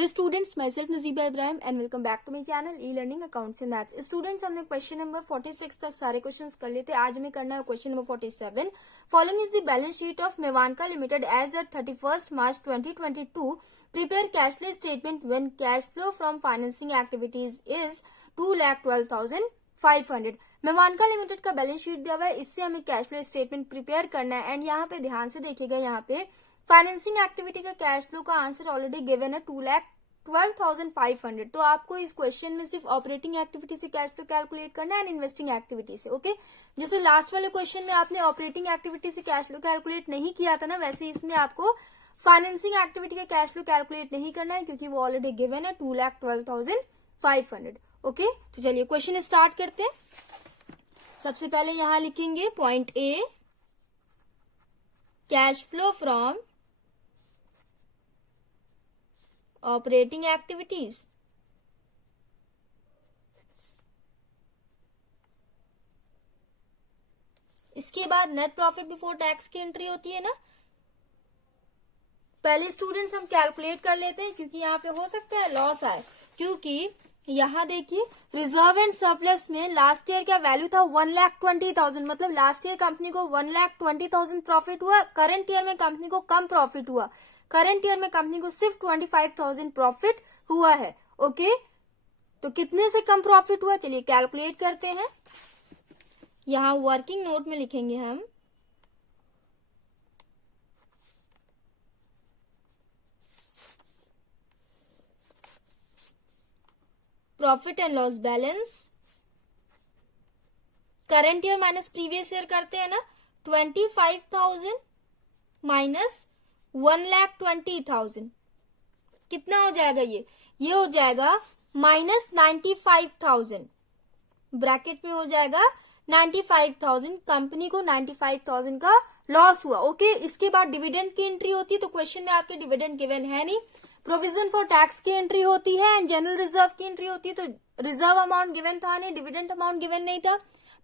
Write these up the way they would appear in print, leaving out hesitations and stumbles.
Hello students, myself Najiba Ibrahim and welcome back to my channel e learning accounts and maths. Students, हमने question number 46 तक सारे questions कर लेते हैं। आज हमें करना है question number 47। Following is the balance sheet of Mewanka limited as at 31 March 2022। Prepare cash flow statement when cash flow from financing activities is 2,12,500। Mewanka limited का बैलेंस शीट दिया हुआ है, इससे हमें कैश फ्लो स्टेटमेंट प्रिपेयर करना है। एंड यहाँ पे ध्यान से देखिएगा, यहाँ पे फाइनेंसिंग एक्टिविटी का कैश फ्लो का आंसर ऑलरेडी गिवन है 2,12,500। तो आपको इस क्वेश्चन में सिर्फ ऑपरेटिंग एक्टिविटी से कैश फ्लो कैलकुलेट करना है एंड इन्वेस्टिंग एक्टिविटी से। ओके, जैसे लास्ट वाले क्वेश्चन में आपने ऑपरेटिंग एक्टिविटी से कैश फ्लो कैलकुलेट नहीं किया था ना, वैसे इसमें आपको फाइनेंसिंग एक्टिविटी का कैश फ्लो कैलकुलेट नहीं करना है क्योंकि वो ऑलरेडी गिवन है 2,12,500। ओके, तो चलिए क्वेश्चन स्टार्ट करते हैं। सबसे पहले यहां लिखेंगे point A, cash flow from operating activities. इसके बाद नेट प्रॉफिट बिफोर टैक्स की एंट्री होती है ना। पहले स्टूडेंट्स हम कैलकुलेट कर लेते हैं क्योंकि यहाँ पे हो सकता है लॉस आए, क्योंकि यहाँ देखिए रिजर्व एंड सरप्लस में लास्ट ईयर का वैल्यू था 1,20,000, मतलब लास्ट ईयर कंपनी को 1,20,000 प्रॉफिट हुआ। करंट ईयर में कंपनी को कम प्रॉफिट हुआ, करंट ईयर में कंपनी को सिर्फ 25,000 प्रॉफिट हुआ है। ओके, तो कितने से कम प्रॉफिट हुआ, चलिए कैलकुलेट करते हैं। यहां वर्किंग नोट में लिखेंगे हम profit and loss balance, current year minus previous year करते हैं ना। 25,000 माइनस 1,20,000 कितना हो जाएगा, ये हो जाएगा माइनस 95,000। ब्रैकेट में हो जाएगा 95,000। कंपनी को 95,000 का लॉस हुआ। ओके, इसके बाद डिविडेंड की एंट्री होती है, तो क्वेश्चन में आपके डिविडेंड गिवन है नहीं। प्रोविजन फॉर टैक्स की एंट्री होती है एंड जनरल रिजर्व की एंट्री होती है, तो रिजर्व अमाउंट गिवन था नहीं, डिविडेंड अमाउंट गिवन नहीं था।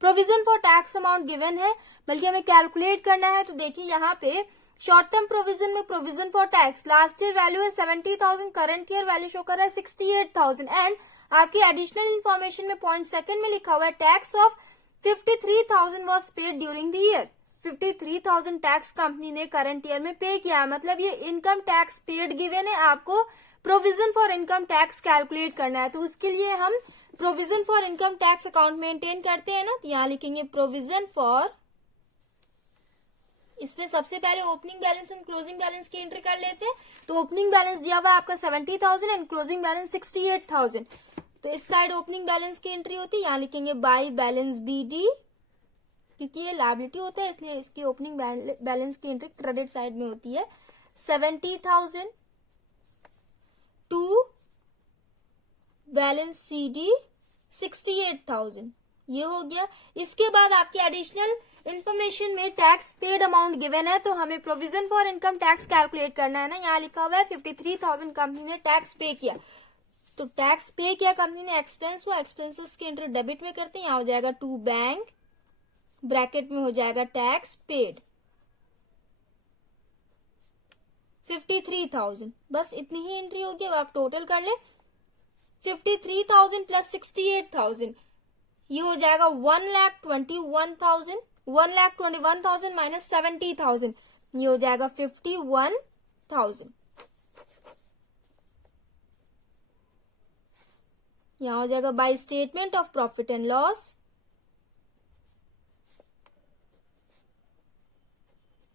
Provision for tax amount given है, बल्कि हमें कैलकुलेट करना है। तो देखिए यहाँ पे शॉर्ट टर्म प्रोविजन में provision for tax last year value है 70,000, करंट ईयर वैल्यू शो कर रहा है 68,000। एंड आपकी एडिशनल इन्फॉर्मेशन में पॉइंट सेकंड में लिखा हुआ है tax of 53,000 was paid during the year. 53,000 tax company ने करंट ईयर में पे किया है, मतलब ये इनकम टैक्स पेड गिवन है। आपको provision for income tax calculate करना है, तो उसके लिए हम provision for income tax account maintain करते हैं ना। तो यहाँ लिखेंगे प्रोविजन फॉर, इसमें सबसे पहले opening balance and closing balance की एंट्री कर लेते हैं। तो ओपनिंग बैलेंस दिया हुआ है आपका 70,000 एंड क्लोजिंग बैलेंस 68,000। तो इस साइड ओपनिंग बैलेंस की एंट्री होती है, यहाँ लिखेंगे बाय बैलेंस BD, क्योंकि ये लायबिलिटी होता है इसलिए इसकी ओपनिंग बैलेंस की एंट्री क्रेडिट साइड में होती है। 70,000 टू बैलेंस CD 68,000, ये हो गया। इसके बाद आपकी एडिशनल इन्फॉर्मेशन में टैक्स पेड अमाउंट गिवन है, तो हमें provision for income tax calculate करना है ना। यहाँ लिखा हुआ है 53,000 कंपनी ने टैक्स पे किया, तो टैक्स पे किया कंपनी ने, एक्सपेंस हुआ, एक्सपेंसेस की एंट्री डेबिट में करते हैं। यहाँ हो जाएगा टू बैंक, ब्रैकेट में हो जाएगा टैक्स पेड 53,000। बस इतनी ही एंट्री होगी। अब आप टोटल कर ले, 53,000 प्लस 68,000, ये हो जाएगा 1,21,000। 1,21,000 माइनस 70,000, ये हो जाएगा 51,000। यहां हो जाएगा by statement of profit and loss,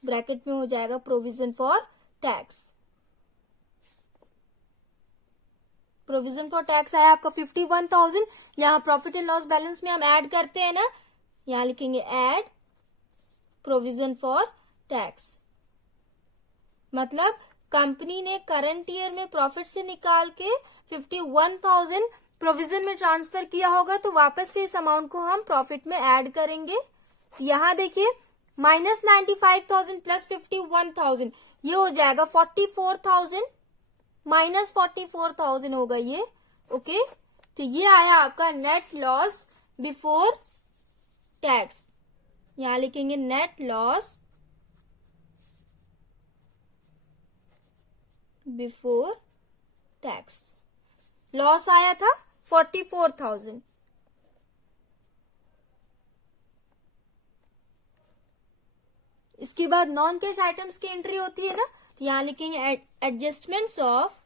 bracket में हो जाएगा provision for tax. Provision for tax आया आपका 51,000। यहाँ प्रॉफिट एंड लॉस बैलेंस में हम ऐड करते हैं ना, यहाँ लिखेंगे ऐड प्रोविजन फॉर टैक्स, मतलब कंपनी ने करंट ईयर में प्रॉफिट से निकाल के 51,000 प्रोविजन में ट्रांसफर किया होगा, तो वापस से इस अमाउंट को हम प्रॉफिट में ऐड करेंगे। यहाँ देखिए माइनस 95,000 प्लस 51,000, ये हो जाएगा 44,000 माइनस 44,000 होगा ये। ओके, तो ये आया आपका नेट लॉस बिफोर टैक्स। यहां लिखेंगे net loss before tax. lakhs, loss आया था 44,000। इसके बाद नॉन कैश आइटम्स की एंट्री होती है ना, तो यहां लिखेंगे adjustments of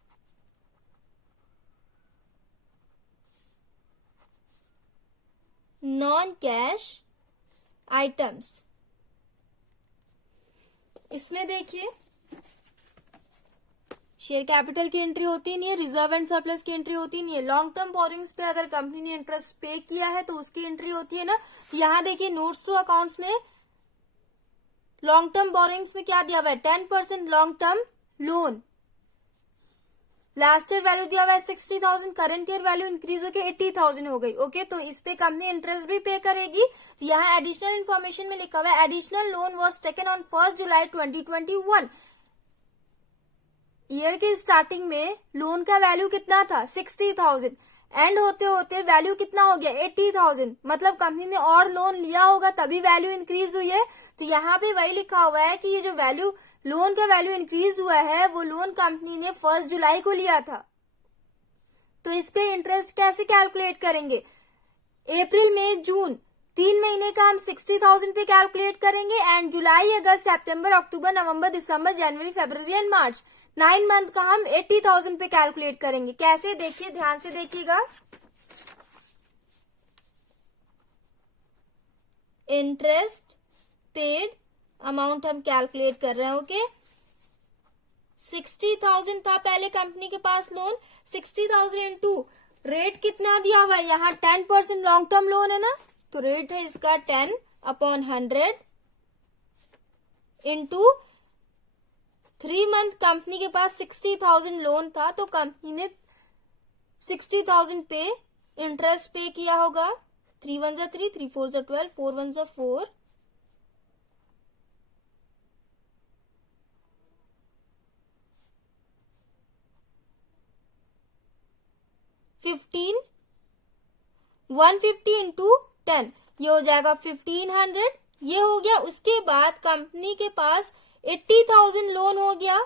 non cash items. इसमें देखिए शेयर कैपिटल की एंट्री होती नहीं है, रिजर्व एंड सरप्लस की एंट्री होती नहीं है। लॉन्ग टर्म बोरिंग्स पे अगर कंपनी ने इंटरेस्ट पे किया है तो उसकी एंट्री होती है ना। तो यहां देखिए नोट्स टू अकाउंट्स में लॉन्ग टर्म बोरिंग्स में क्या दिया हुआ है, 10% long term loan. Last year value दिया हुआ है 60,000, करंट ईयर वैल्यू इंक्रीज होकर 80,000 हो गई। ओके, तो इस पे कंपनी इंटरेस्ट भी पे करेगी। तो यहाँ एडिशनल इन्फॉर्मेशन में लिखा हुआ है additional loan was taken on 1 July 2021। Year के स्टार्टिंग में लोन का वैल्यू कितना था 60,000, एंड होते होते वैल्यू कितना हो गया 80,000, मतलब कंपनी ने और लोन लिया होगा तभी वैल्यू इंक्रीज हुई है। तो यहाँ पे वही लिखा हुआ है कि ये जो वैल्यू लोन का वैल्यू इंक्रीज हुआ है वो लोन कंपनी ने 1 जुलाई को लिया था। तो इस पे इंटरेस्ट कैसे कैलकुलेट करेंगे, अप्रैल मई जून 3 महीने का हम 60,000 पे कैलकुलेट करेंगे, and July August September October November December January February and March 9 month का हम 80,000 पे कैलकुलेट करेंगे। कैसे, देखिए ध्यान से देखिएगा। इंटरेस्ट पेड अमाउंट हम कैलकुलेट कर रहे हैं। ओके, 60,000 था पहले कंपनी के पास लोन, 60,000 इंटू रेट कितना दिया हुआ है, यहाँ 10% लॉन्ग टर्म लोन है ना, तो रेट है इसका 10/100 इंटू 3 मंथ कंपनी के पास 60,000 लोन था, तो कंपनी ने 60,000 पे इंटरेस्ट पे किया होगा। 3 1 जा 3, 3 4 जा 12, 4 1 जा 4, 15, 150 इंटू 10, ये हो जाएगा 1500, ये हो गया। उसके बाद कंपनी के पास 80,000 लोन हो गया।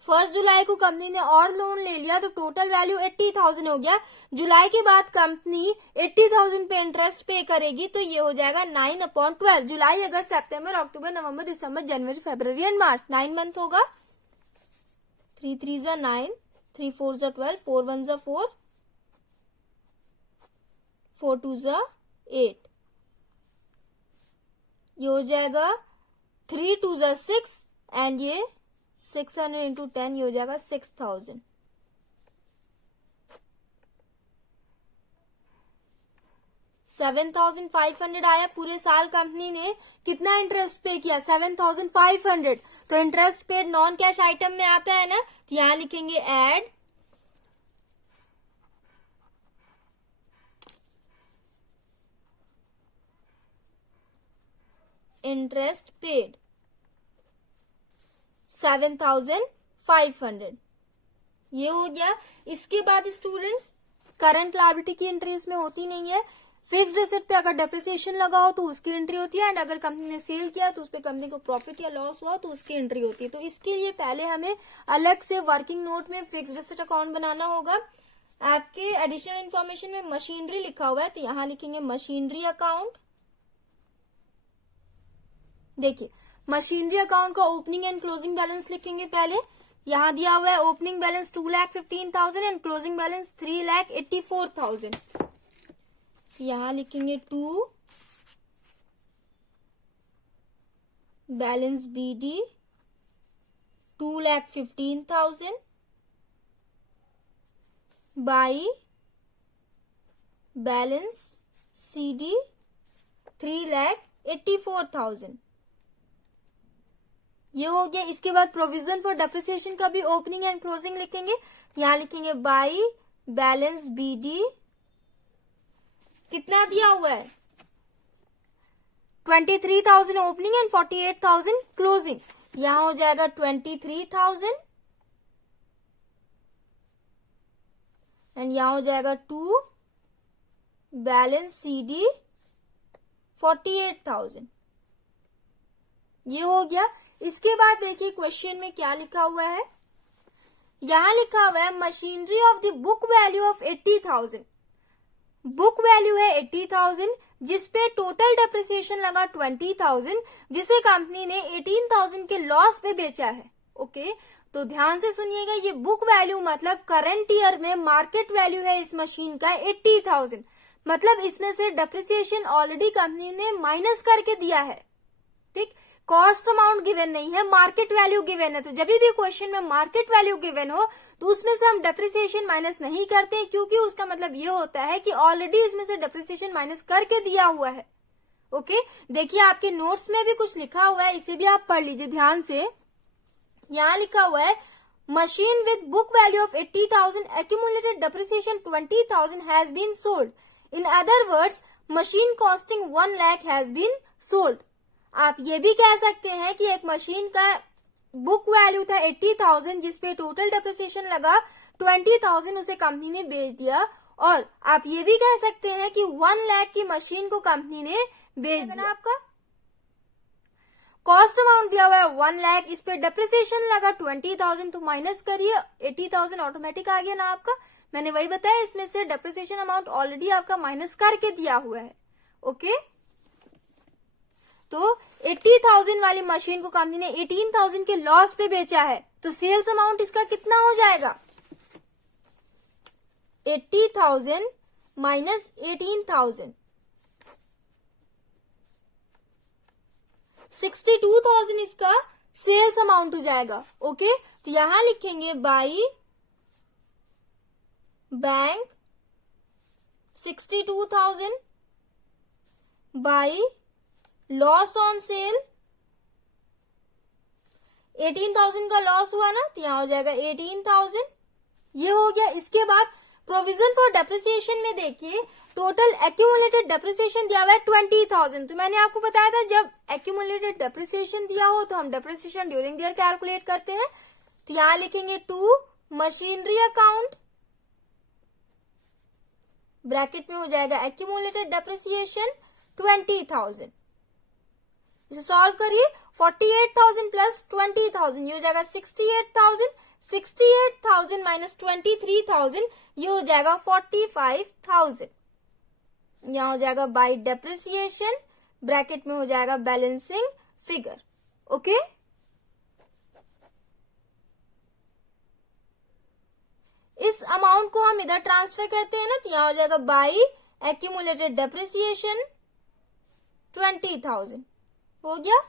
1 जुलाई को कंपनी ने और लोन ले लिया तो टोटल वैल्यू 80,000 हो गया। जुलाई के बाद कंपनी 80,000 पे इंटरेस्ट पे करेगी, तो ये हो जाएगा 9/12। जुलाई अगस्त सितंबर अक्टूबर नवंबर दिसंबर जनवरी फरवरी एंड मार्च 9 मंथ होगा। 3 3 जा 9, 3 4 जा 12, 4 1 जा 4, 4 2 जा 8, ये हो जाएगा 3 2 जा 6, एंड ये 600 इंटू 10, ये हो जाएगा 6,000। $7,500 आया। पूरे साल कंपनी ने कितना इंटरेस्ट पे किया, 7,500। तो interest paid non cash item में आता है ना, तो यहां लिखेंगे एड इंटरेस्ट पेड 7,500, ये हो गया। इसके बाद स्टूडेंट्स करंट लायबिलिटी की एंट्री इसमें होती नहीं है। फिक्स्ड एसेट पे अगर डेप्रिसिएशन लगा हो तो उसकी एंट्री होती है, एंड अगर कंपनी ने सेल किया तो उस पर कंपनी को प्रॉफिट या लॉस हुआ तो उसकी एंट्री होती है। तो इसके लिए पहले हमें अलग से वर्किंग नोट में फिक्स्ड एसेट अकाउंट बनाना होगा। आपके एडिशनल इंफॉर्मेशन में मशीनरी लिखा हुआ है, तो यहां लिखेंगे मशीनरी अकाउंट। देखिए मशीनरी अकाउंट का ओपनिंग एंड क्लोजिंग बैलेंस लिखेंगे पहले। यहां दिया हुआ है opening balance 2,15,000 and closing balance 3,84,000। यहां लिखेंगे 2 balance BD 2,15,000 by balance CD 3,84,000, ये हो गया। इसके बाद प्रोविजन फॉर डेप्रिसिएशन का भी ओपनिंग एंड क्लोजिंग लिखेंगे। यहां लिखेंगे बाई बैलेंस BD कितना दिया हुआ है 23,000 ओपनिंग एंड 48,000 क्लोजिंग, यहां हो जाएगा 23,000 एंड यहां हो जाएगा 2 बैलेंस CD 48,000, ये हो गया। इसके बाद देखिए क्वेश्चन में क्या लिखा हुआ है, यहां लिखा हुआ है machinery of the book value of 80,000। Book value है 80,000 जिसपे टोटल डेप्रिसिएशन लगा 20,000, जिसे कंपनी ने 18,000 के लॉस पे बेचा है। ओके, तो ध्यान से सुनिएगा, ये बुक वैल्यू मतलब करंट ईयर में मार्केट वैल्यू है इस मशीन का 80,000, मतलब इसमें से डेप्रिसिएशन ऑलरेडी कंपनी ने माइनस करके दिया है। ठीक, कॉस्ट अमाउंट गिवन नहीं है, मार्केट वैल्यू गिवन है। तो जब भी क्वेश्चन में मार्केट वैल्यू गिवन हो तो उसमें से हम डेप्रिसिएशन माइनस नहीं करते, क्योंकि उसका मतलब ये होता है कि ऑलरेडी इसमें से डेप्रिसिएशन माइनस करके दिया हुआ है। ओके, देखिए आपके नोट्स में भी कुछ लिखा हुआ है, इसे भी आप पढ़ लीजिए ध्यान से। यहां लिखा हुआ है machine with book value of 80,000 accumulated depreciation 20,000 has been sold. In other words, machine costing 1 lakh has been sold. आप ये भी कह सकते हैं कि एक मशीन का बुक वैल्यू था 80,000 जिसपे टोटल डेप्रिसिएशन लगा 20,000, उसे कंपनी ने बेच दिया। और आप ये भी कह सकते हैं कि 1 लाख की मशीन को कंपनी ने बेच दिया। आपका कॉस्ट अमाउंट दिया हुआ है 1 लाख, इस पे डेप्रिसिएशन लगा 20,000, तो माइनस करिए 80,000 ऑटोमेटिक आ गया ना आपका। मैंने वही बताया, इसमें से डेप्रिसिएशन अमाउंट ऑलरेडी आपका माइनस करके दिया हुआ है। ओके, तो 80,000 वाली मशीन को कंपनी ने 18,000 के लॉस पे बेचा है, तो सेल्स अमाउंट इसका कितना हो जाएगा? 80,000 माइनस 18,000, 62,000 इसका सेल्स अमाउंट हो जाएगा। ओके, तो यहां लिखेंगे by bank 62,000 by loss on cell 18,000 का लॉस हुआ ना, तो यहां हो जाएगा 18,000। ये हो गया। इसके बाद प्रोविजन फॉर डेप्रिसिएशन में देखिए टोटल एक्यूमुलेटेड डेप्रिसिएशन दिया हुआ है 20,000। तो मैंने आपको बताया था जब एक्यूमुलेटेड डेप्रिसिएशन दिया हो तो हम depreciation during the year calculate करते हैं। तो यहां लिखेंगे टू मशीनरी अकाउंट, ब्रैकेट में हो जाएगा एक्यूमुलेटेड डेप्रिसिएशन 20,000। इसे सॉल्व करिए, 48,000 प्लस 20,000 ये हो जाएगा 68,000, 68,000 माइनस 23,000 ये हो जाएगा 45,000। यहां हो जाएगा बाय डेप्रिसिएशन, ब्रैकेट में हो जाएगा बैलेंसिंग फिगर। ओके, इस अमाउंट को हम इधर ट्रांसफर करते हैं ना, तो यहां हो जाएगा बाय एक्यूमुलेटेड डेप्रिसिएशन 20,000 हो गया।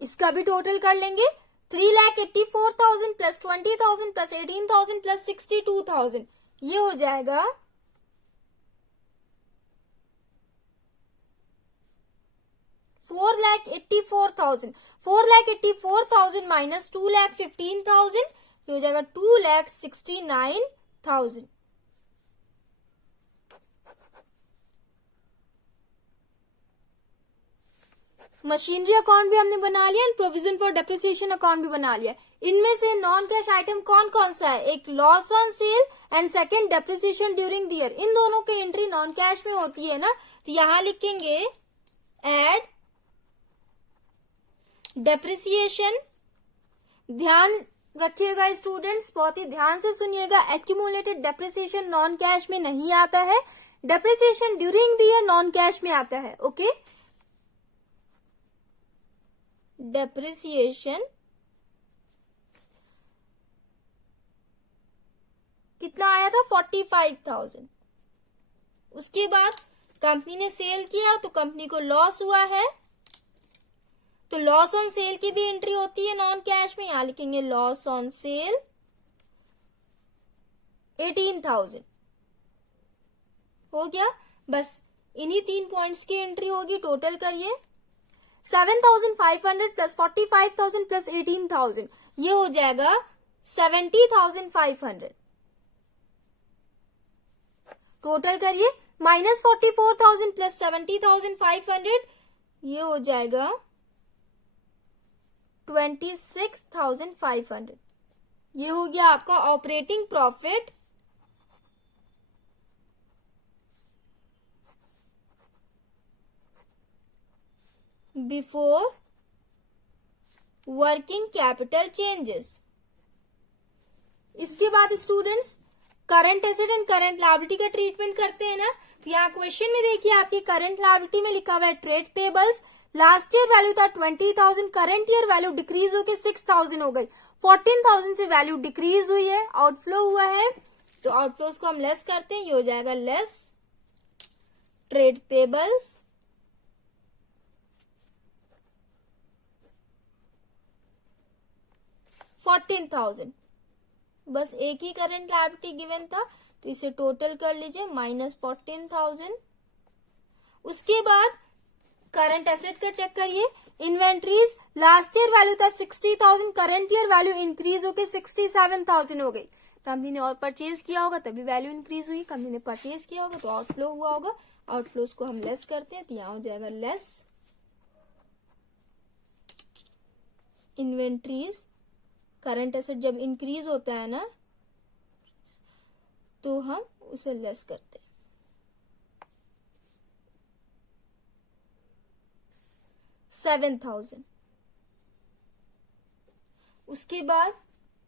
इसका भी टोटल कर लेंगे, 3,84,000 प्लस 20,000 प्लस 18,000 प्लस 62,000 ये हो जाएगा 4,84,000। 4,84,000 माइनस 2,15,000 ये हो जाएगा 2,69,000। मशीनरी अकाउंट भी हमने बना लिया, प्रोविजन फॉर डेप्रिसिएशन अकाउंट भी बना लिया। इनमें से नॉन कैश आइटम कौन कौन सा है? एक loss on sale and second depreciation during the year. इन दोनों की एंट्री नॉन कैश में होती है ना, तो यहां लिखेंगे एड डेप्रिसिएशन। ध्यान रखिएगा स्टूडेंट्स, बहुत ही ध्यान से सुनिएगा, एक्यूमुलेटेड डेप्रिसिएशन नॉन कैश में नहीं आता है, depreciation during the year non cash में आता है। ओके, डेप्रिसिएशन कितना आया था? 45,000। उसके बाद कंपनी ने सेल किया तो कंपनी को लॉस हुआ है, तो लॉस ऑन सेल की भी एंट्री होती है नॉन कैश में। यहां लिखेंगे लॉस ऑन सेल 18,000 हो गया। बस इन्हीं 3 पॉइंट्स की एंट्री होगी। टोटल करिए, 7,500 प्लस 45,000 प्लस 18,000 ये हो जाएगा 70,500। टोटल करिए, माइनस 44,000 प्लस 70,500 ये हो जाएगा 26,500। ये हो गया आपका operating profit before working capital changes. इसके बाद students current asset and current liability का ट्रीटमेंट करते हैं ना। तो यहाँ क्वेश्चन में देखिए आपकी करंट लायबिलिटी में लिखा हुआ है trade payables, last year value था 20,000, करंट ईयर वैल्यू डिक्रीज होकर 6,000 हो गई, 14,000 से वैल्यू डिक्रीज हुई है, आउटफ्लो हुआ है, तो आउटफ्लोज को हम लेस करते हैं, ये हो जाएगा लेस ट्रेड पेबल्स $14,000। बस एक ही करंट लायबिलिटी गिवन था तो इसे टोटल कर लीजिए -14,000। उसके बाद करंट एसेट का चेक करिए, इन्वेंट्रीज लास्ट ईयर वैल्यू था 60,000, करंट ईयर वैल्यू इंक्रीज होकर 67,000 हो गई। कंपनी ने और परचेज किया होगा तभी वैल्यू इंक्रीज हुई, कंपनी ने परचेज किया होगा तो आउटफ्लो हुआ होगा, आउटफ्लोज को हम लेस करते हैं तो यहाँ हो जाएगा लेस इन्वेंट्रीज। करंट एसेट जब इंक्रीज होता है ना तो हम उसे लेस करते हैं। 7,000। उसके बाद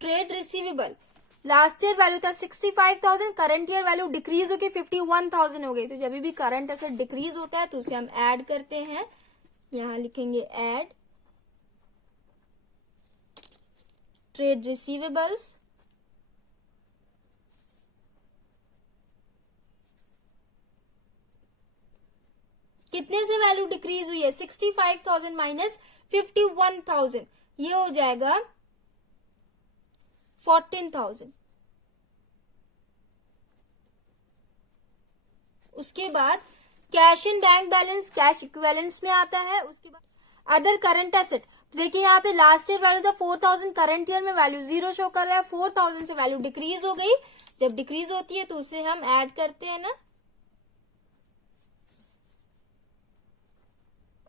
trade receivable last year value था 65,000, करंट ईयर वैल्यू डिक्रीज होकर 51,000 हो गई। तो जब भी करंट एसेट डिक्रीज होता है तो उसे हम ऐड करते हैं, यहां लिखेंगे ऐड ट्रेड रिसीवेबल्स कितने से वैल्यू डिक्रीज हुई है 65,000 माइनस 51,000, ये हो जाएगा 14,000। उसके बाद cash in bank balance cash equivalents में आता है। उसके बाद अदर करंट एसेट, देखिए यहाँ पे लास्ट ईयर वैल्यू था 4,000, करंट ईयर में वैल्यू 0 शो कर रहा है, 4,000 से वैल्यू डिक्रीज हो गई। जब डिक्रीज होती है तो उसे हम ऐड करते हैं ना,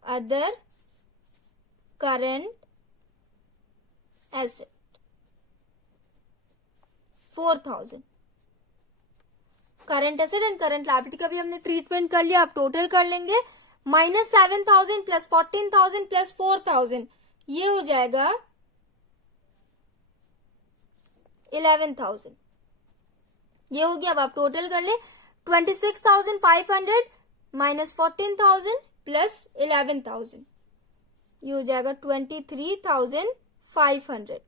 other current asset 4,000। Current asset and current liability का भी हमने ट्रीटमेंट कर लिया, अब टोटल कर लेंगे -7,000 प्लस 14,000 प्लस 4,000, ये हो जाएगा 11,000। ये हो गया। अब आप टोटल कर ले 26,500 माइनस 14,000 प्लस 11,000, ये हो जाएगा 23,500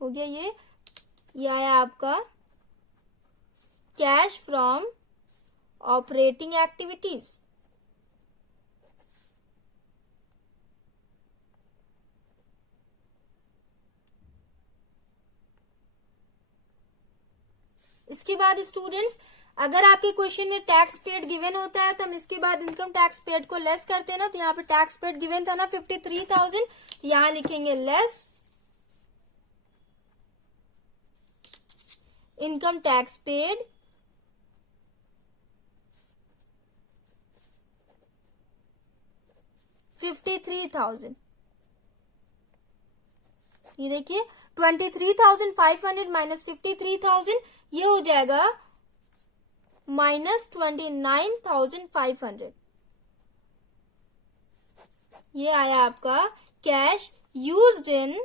हो गया। ये आया आपका कैश फ्रॉम ऑपरेटिंग एक्टिविटीज। इसके बाद स्टूडेंट्स अगर आपके क्वेश्चन में टैक्स पेड गिवन होता है तो हम इसके बाद इनकम टैक्स पेड को लेस करते हैं ना। तो यहाँ पे टैक्स पेड गिवन था ना 53,000, यहाँ लिखेंगे लेस इनकम टैक्स पेड 53,000। ये देखिए 23,500 माइनस 53,000, ये हो जाएगा -29,500। ये आया आपका cash used in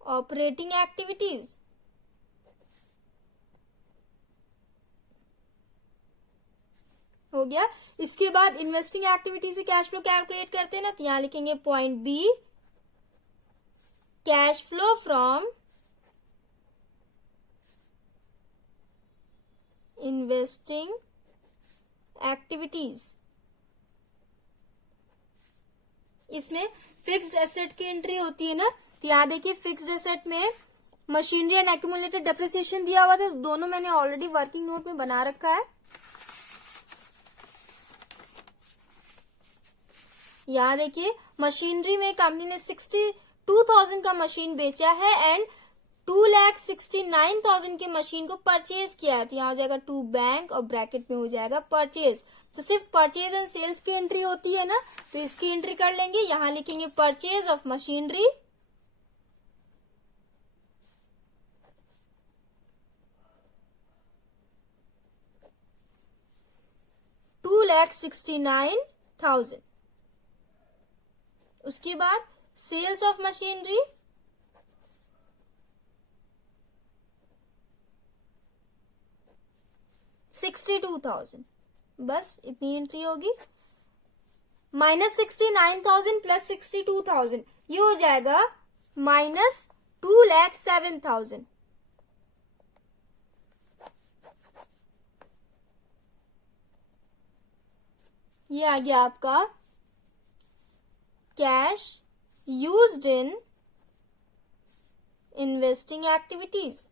operating activities. हो गया। इसके बाद इन्वेस्टिंग एक्टिविटी से कैश फ्लो कैलकुलेट करते हैं ना, तो यहां लिखेंगे point B, cash flow from investing activities. इसमें फिक्स्ड एसेट की एंट्री होती है ना, तो यहां देखिए फिक्स्ड एसेट में मशीनरी एंड एक्यूमुलेटेड डेप्रिसिएशन दिया हुआ था, दोनों मैंने ऑलरेडी वर्किंग नोट में बना रखा है। यहां देखिए मशीनरी में कंपनी ने 62,000 का मशीन बेचा है एंड 2,69,000 के मशीन को परचेज किया है, तो यहाँ हो जाएगा टू बैंक और ब्रैकेट में हो जाएगा परचेज। तो सिर्फ परचेज एंड सेल्स की एंट्री होती है ना, तो इसकी एंट्री कर लेंगे। यहां लिखेंगे परचेज ऑफ मशीनरी, $2,69,000। उसके बाद सेल्स ऑफ मशीनरी 62,000, बस इतनी एंट्री होगी। माइनस 69,000 प्लस 62,000 ये हो जाएगा माइनस 2,07,000। ये आ गया आपका cash used in investing activities.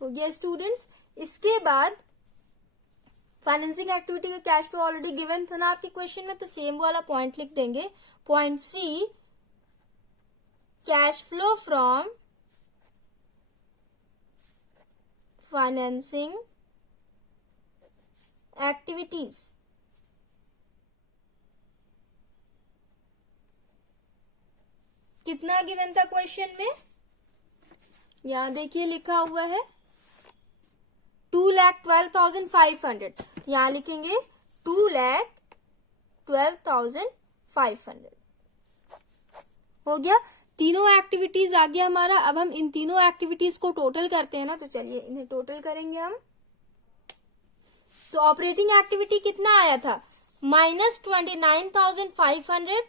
हो गया स्टूडेंट्स। इसके बाद फाइनेंसिंग एक्टिविटी का कैश फ्लो ऑलरेडी गिवन था ना आपके क्वेश्चन में, तो सेम वाला पॉइंट लिख देंगे। Point C, cash flow from financing activities. कितना गिवन था क्वेश्चन में, यहां देखिए लिखा हुआ है 2,12,500, यहां लिखेंगे 2,12,500। हो गया, तीनों एक्टिविटीज आ गया हमारा। अब हम इन तीनों एक्टिविटीज को टोटल करते हैं ना, तो चलिए इन्हें टोटल करेंगे हम। तो ऑपरेटिंग एक्टिविटी कितना आया था, माइनस 29,500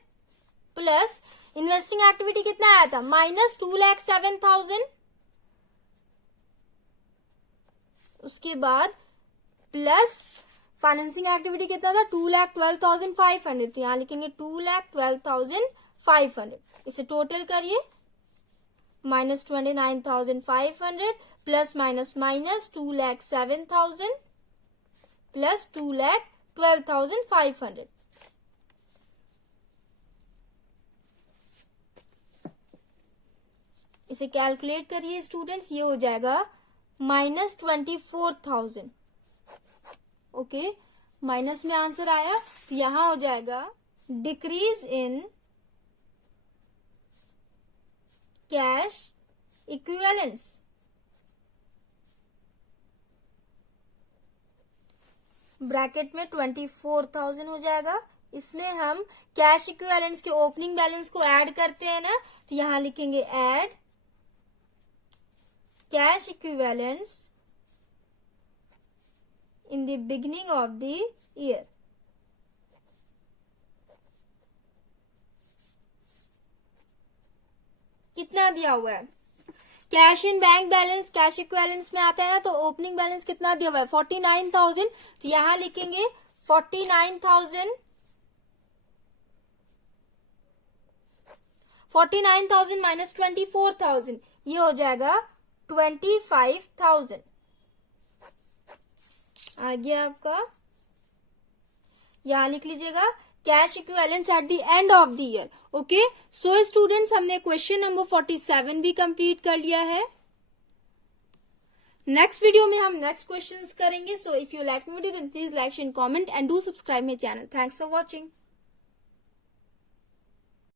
प्लस इन्वेस्टिंग एक्टिविटी कितना आया था, माइनस 2,07,000। उसके बाद प्लस फाइनेंसिंग एक्टिविटी कितना था, 2,12,500, तो यहां लिखेंगे 2,12,500। इसे टोटल करिए, minus 29,500 plus minus minus 2,07,000 plus 2,12,500। इसे कैलकुलेट करिए स्टूडेंट्स, ये हो जाएगा माइनस 24,000। ओके, माइनस में आंसर आया, तो यहां हो जाएगा decrease in cash equivalents. Bracket में 24,000 हो जाएगा। इसमें हम कैश इक्विवेलेंट्स के ओपनिंग बैलेंस को ऐड करते हैं ना, तो यहां लिखेंगे add cash equivalents in the beginning of the year। कितना दिया हुआ है, cash in bank balance cash equivalents में आता है ना, तो ओपनिंग बैलेंस कितना दिया हुआ है 49,000, तो यहां लिखेंगे 49,000 माइनस 24,000, ये हो जाएगा 25,000। आ गया आपका, यहां लिख लीजिएगा cash equivalents at the end of the year. Okay, so students हमने क्वेश्चन नंबर 47 भी कंप्लीट कर लिया है। नेक्स्ट वीडियो में हम नेक्स्ट क्वेश्चंस करेंगे। So if you like video then please like share comment and do subscribe my channel. Thanks for watching.